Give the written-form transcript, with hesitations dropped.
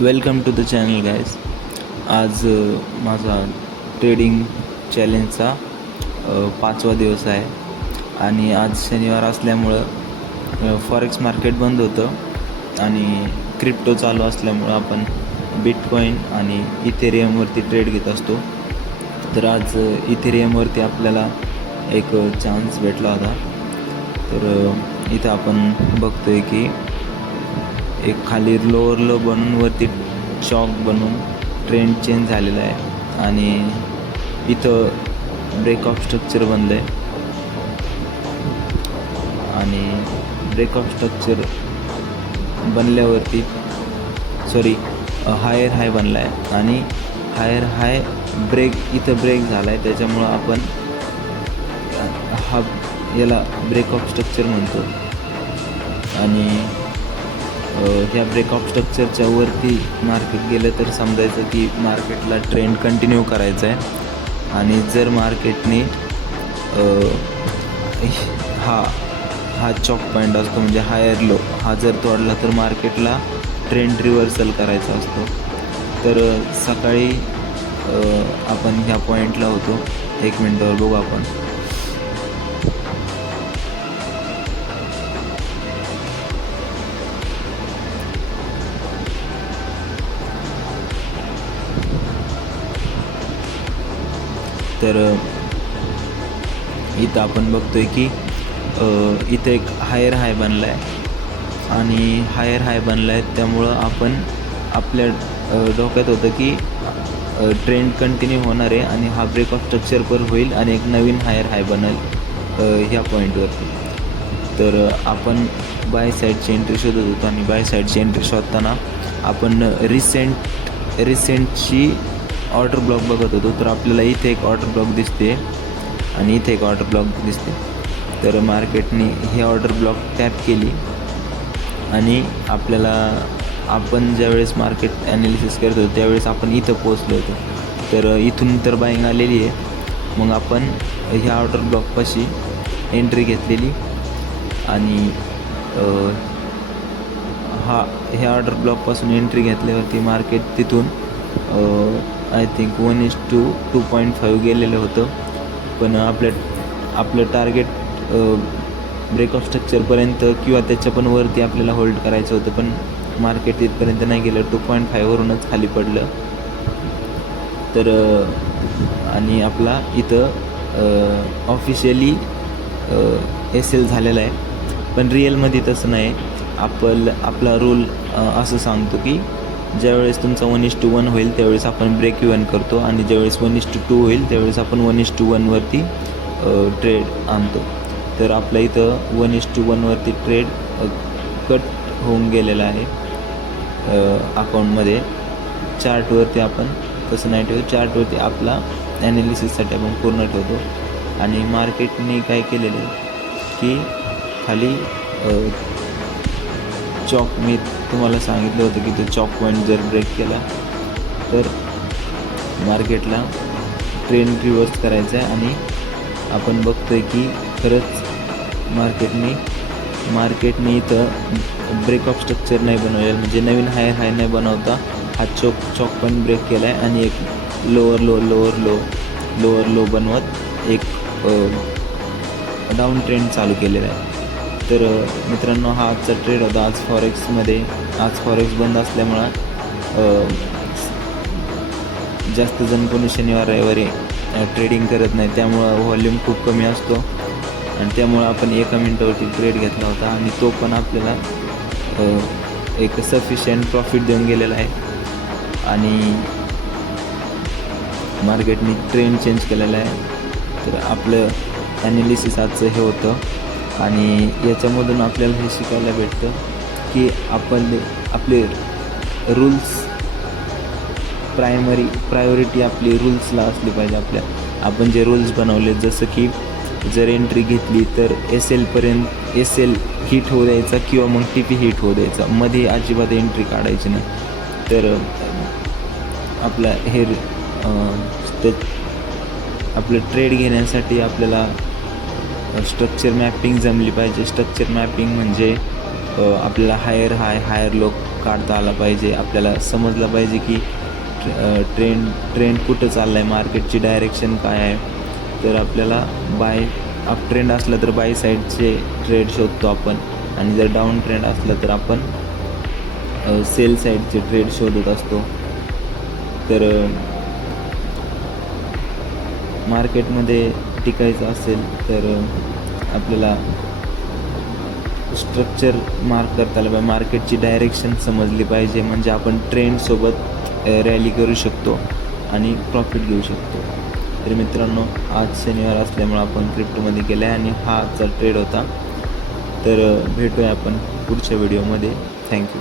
Welcome to the channel guys. आज माझा trading चॅलेंजचा 5वा दिवस आहे आणि आज शनिवार असल्यामुळं फॉरेक्स मार्केट बंद होतं आणि क्रिप्टो चालू असल्यामुळं आपण बिटकॉईन आणि इथेरियमवरती ट्रेड घेत असतो. तर आज इथेरियमवरती आपल्याला एक चान्स भेटला होता. तर इथं आपण बघतो आहे की एक खाली लोअर लो बनून वरती चॉक बनून ट्रेंड चेंज झालेला आहे आणि इथं ब्रेक ऑफ स्ट्रक्चर बनलं आहे आणि ब्रेक ऑफ स्ट्रक्चर बनल्यावरती हायर हाय बनला आहे आणि हायर हाय इथं ब्रेक झाला आहे. त्याच्यामुळं आपण याला ब्रेक ऑफ स्ट्रक्चर म्हणतो आणि ह्या ब्रेक ऑफ स्ट्रक्चरच्या वरती मार्केट गेलं तर समजायचं की मार्केटला ट्रेंड कंटिन्यू करायचा आहे आणि जर मार्केटने हा चॉक पॉईंट असतो म्हणजे हायर लो हा जर तोडला तर मार्केटला ट्रेंड रिव्हर्सल करायचा असतो. तर सकाळी आपण ह्या पॉईंटला होतो. 1 मिनटावर बघू आपण. तर इथं आपण बघतोय की इथं एक हायर हाय बनला आहे आणि हायर हाय बनला आहे त्यामुळं आपण आपल्या डोक्यात होतं की ट्रेंड कंटिन्यू होणार आहे आणि हा ब्रेक ऑफ स्ट्रक्चर पर होईल आणि एक नवीन हायर हाय बनेल ह्या पॉईंटवरती. तर आपण बाय साईडची एंट्री शोधत होतो आणि बाय साईडची एंट्री शोधताना आपण रिसेंटची ऑर्डर ब्लॉक बघत होतो. तर आपल्याला इथे एक ऑर्डर ब्लॉक दिसते आणि इथे एक ऑर्डर ब्लॉक दिसते. तर मार्केटने ही ऑर्डर ब्लॉक टॅप केली आणि आपण ज्यावेळेस मार्केट ॲनालिसिस करत होतो त्यावेळेस आपण इथं पोचलो होतो. तर इथून तर बाईंग आलेली आहे. मग आपण ह्या ऑर्डर ब्लॉकपाशी एंट्री घेतलेली आणि ह्या ऑर्डर ब्लॉकपासून एंट्री घेतल्यावरती मार्केट तिथून आय थिंक 1:2.5 गेलेलं होतं. पण आपलं टार्गेट ब्रेक ऑफ स्ट्रक्चरपर्यंत किंवा त्याच्या पण वरती आपल्याला होल्ड करायचं होतं, पण मार्केट इथपर्यंत नाही गेलं. 2.5 वरूनच खाली पडलं. तर आणि आपला इथं ऑफिशियली SL झालेला आहे, पण रिअलमध्ये तसं नाही. आपला रूल असं सांगतो की ज्यावेळेस तुमचा 1:1 होईल त्यावेळेस आपण ब्रेक इव्हन करतो आणि ज्यावेळेस 1:2 होईल त्यावेळेस आपण 1:1 वरती ट्रेड आणतो. तर आपल्या इथं 1:1 वरती ट्रेड कट होऊन गेलेला आहे अकाउंटमध्ये. चार्टवरती आपण तसं नाही ठेवतो. चार्टवरती आपला ॲनालिसिससाठी आपण पूर्ण ठेवतो. आणि मार्केटने काय केलेलं आहे की खाली चॉक, मी तुम्हाला सांगितलं होतं की तो चॉक पॉईंट जर ब्रेक केला तर मार्केटला ट्रेंड रिव्हर्स करायचं आहे. आणि आपण बघतोय की खरंच मार्केटने इथं ब्रेक ऑफ स्ट्रक्चर नाही बनवलेलं, म्हणजे नवीन हायर हाय नाही बनवता हा चॉक पॉईंट ब्रेक केला आहे आणि एक लोअर लो बनवत एक डाऊन ट्रेंड चालू केलेला आहे. तर मित्रांनो, हा आजचा ट्रेड होता. आज फॉरेक्स बंद असल्यामुळं जास्त जण कोणी शनिवार रविवारी ट्रेडिंग करत नाही, त्यामुळं व्हॉल्यूम खूप कमी असतो आणि त्यामुळं आपण 1 मिनटावरती ट्रेड घेतला होता आणि तो पण आपल्याला एक सफिशियंट प्रॉफिट देऊन गेलेला आहे. आणि मार्केटने ट्रेंड चेंज केलेला आहे. तर आपलं ॲनालिसिस आजचं हे होतं आणि याच्यामधून आपल्याला हे शिकायला भेटतं की आपले रूल्स प्रायोरिटी आपली रूल्सला असली पाहिजे. आपण जे रूल्स बनवले, जसं की जर एंट्री घेतली तर SL हिट होऊ द्यायचा किंवा मग TP हिट होऊ द्यायचा, मध्ये अजिबात एंट्री काढायची नाही. तर आपलं ट्रेड घेण्यासाठी आपल्याला स्ट्रक्चर मॅपिंग जमली पाहिजे. स्ट्रक्चर मॅपिंग म्हणजे आपल्याला हायर लो काढता आला पाहिजे. आपल्याला समजलं पाहिजे की ट्रेंड कुठं चालला आहे, मार्केटची डायरेक्शन काय आहे. तर आपल्याला अप ट्रेंड असला तर बाय साईडचे ट्रेड शोधतो आपण, आणि जर डाऊन ट्रेंड असला तर आपण सेल साईडचे ट्रेड शोधत असतो. तर मार्केटमध्ये टिकायचं असेल तर आपल्याला स्ट्रक्चर मार्क करता आलं पाहिजे, मार्केटची डायरेक्शन समजली पाहिजे, म्हणजे आपण ट्रेंडसोबत रॅली करू शकतो आणि प्रॉफिट घेऊ शकतो. तर मित्रांनो, आज शनिवार असल्यामुळे आपण क्रिप्टोमध्ये केलं आहे आणि हा आजचा ट्रेड होता. तर भेटूया आपण पुढच्या व्हिडिओमध्ये. थँक्यू.